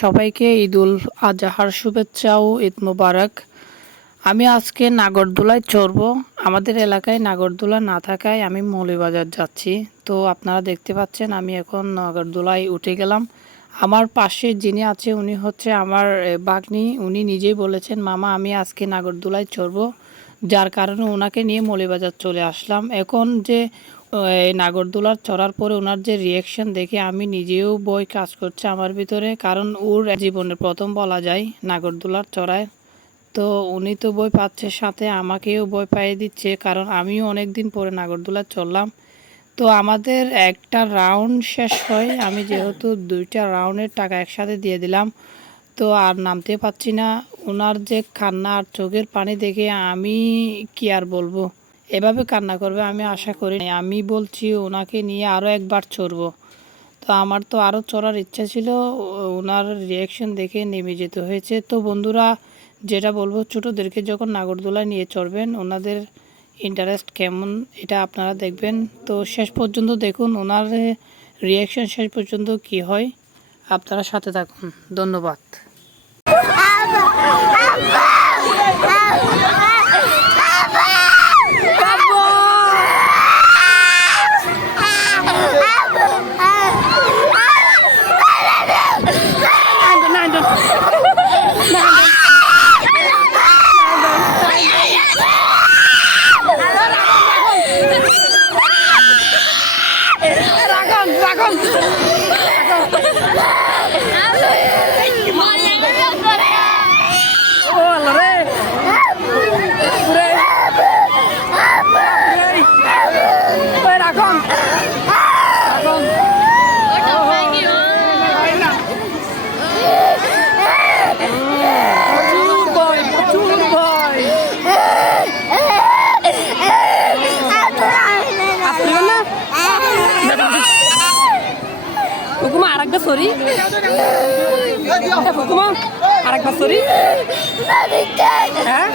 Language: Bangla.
সবাইকে ঈদুল আজহার শুভেচ্ছা ও ঈদ মুবারক। আমি আজকে নাগরদোলায় চড়বো। আমাদের এলাকায় নাগরদোলা না থাকায় আমি মৌলিবাজার যাচ্ছি। তো আপনারা দেখতে পাচ্ছেন, আমি এখন নাগরদোলায় উঠে গেলাম। আমার পাশে যিনি আছে, উনি হচ্ছে আমার বাগ্নি। উনি নিজেই বলেছেন, মামা, আমি আজকে নাগরদোলায় চড়বো। যার কারণে ওনাকে নিয়ে মৌলিবাজার চলে আসলাম। এখন যে এই নাগরদোলার চড়ার পরে ওনার যে রিয়াকশন দেখে আমি নিজেও বই কাজ করছে আমার ভিতরে। কারণ ওর জীবনের প্রথম বলা যায় নাগরদোলার চড়ায়। তো উনি তো বই পাচ্ছে, সাথে আমাকেও বই পাইয়ে দিচ্ছে। কারণ আমিও অনেক দিন পরে নাগরদোলা চললাম তো আমাদের একটা রাউন্ড শেষ হয়। আমি যেহেতু দুইটা রাউন্ডের টাকা একসাথে দিয়ে দিলাম, তো আর নামতে পারছি না। ওনার যে কান্না আর চোখের পানি দেখে আমি কি আর বলব? এভাবে কান্না করবে, আমি আশা করি আমি বলছি, ওনাকে নিয়ে আরও একবার চড়বো। তো আমার তো আরও চড়ার ইচ্ছা ছিল, ওনার রিয়াকশন দেখে নেমে যেতে হয়েছে। তো বন্ধুরা, যেটা বলব, ছোটোদেরকে যখন নাগরদোলায় নিয়ে চড়বেন, ওনাদের ইন্টারেস্ট কেমন, এটা আপনারা দেখবেন। তো শেষ পর্যন্ত দেখুন, ওনার রিয়াকশন শেষ পর্যন্ত কি হয়। আপনারা সাথে থাকুন। ধন্যবাদ। Come on! আরেকবার সরি হুকুমা আরেকবার সরি হ্যাঁ?